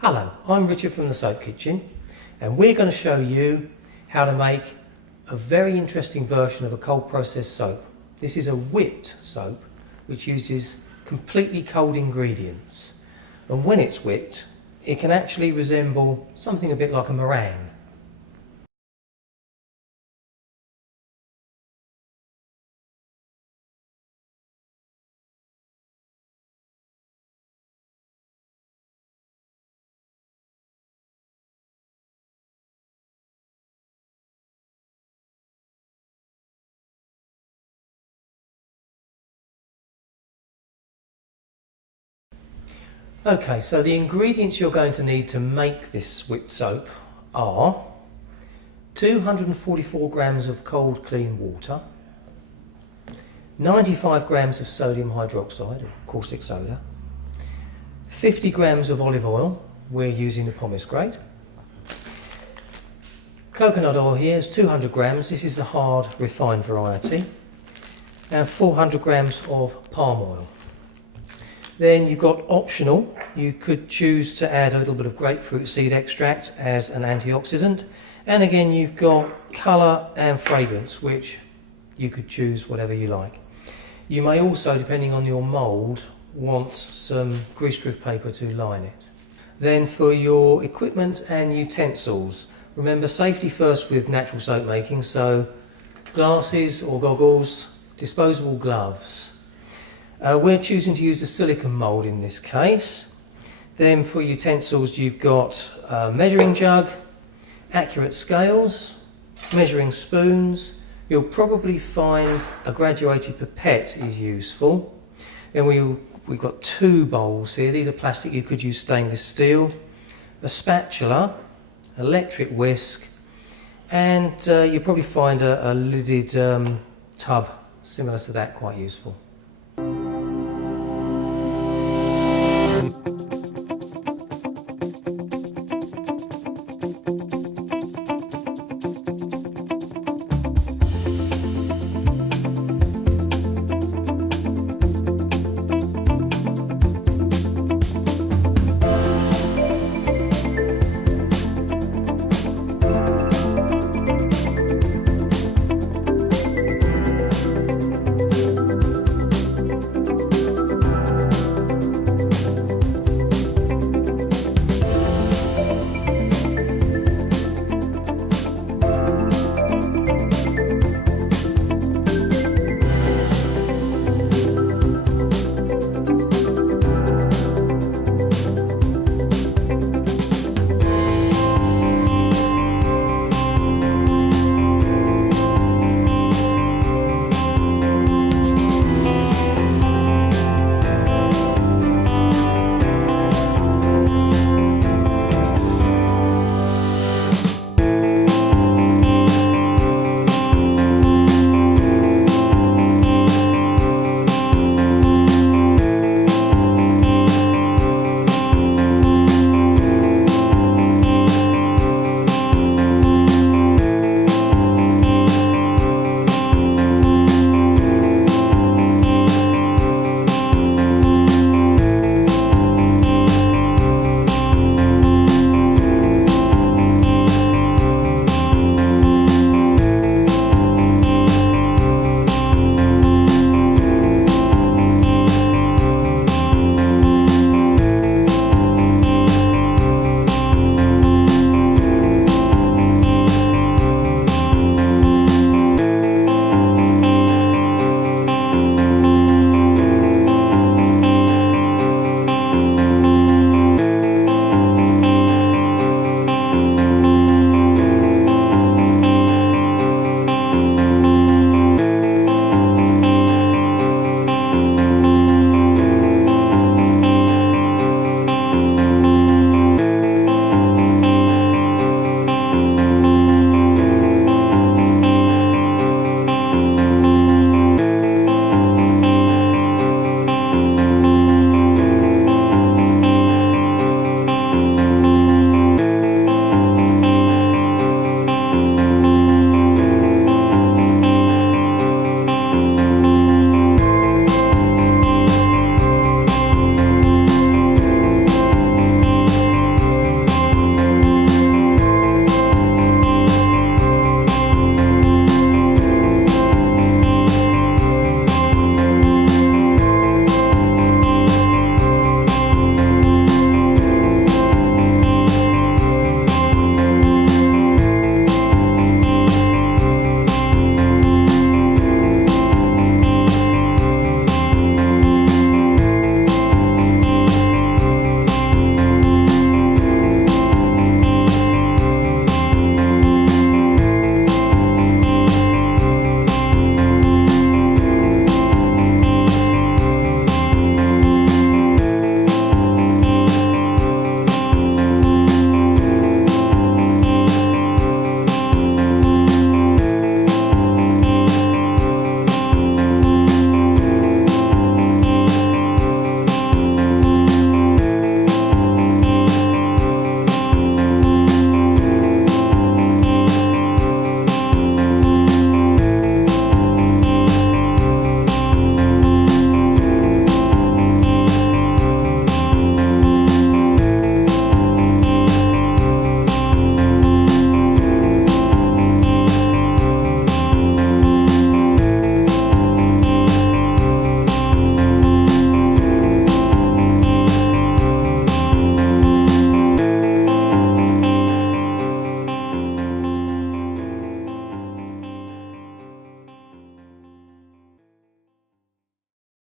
Hello, I'm Richard from the Soap Kitchen, and we're going to show you how to make a very interesting version of a cold process soap. This is a whipped soap which uses completely cold ingredients, and when it's whipped it can actually resemble something a bit like a meringue. Okay, so the ingredients you're going to need to make this whipped soap are 244 grams of cold clean water, 95 grams of sodium hydroxide or caustic soda, 50 grams of olive oil, we're using the Pumice grade. Coconut oil here is 200 grams, this is the hard refined variety, and 400 grams of palm oil. Then you've got optional, you could choose to add a little bit of grapefruit seed extract as an antioxidant, and again you've got colour and fragrance, which you could choose whatever you like. You may also, depending on your mould, want some greaseproof paper to line it. Then for your equipment and utensils, remember safety first with natural soap making, so glasses or goggles, disposable gloves. We're choosing to use a silicone mould in this case. Then for utensils you've got a measuring jug, accurate scales, measuring spoons. You'll probably find a graduated pipette is useful. Then we've got two bowls here. These are plastic, you could use stainless steel. A spatula, electric whisk, and you'll probably find a lidded tub similar to that quite useful.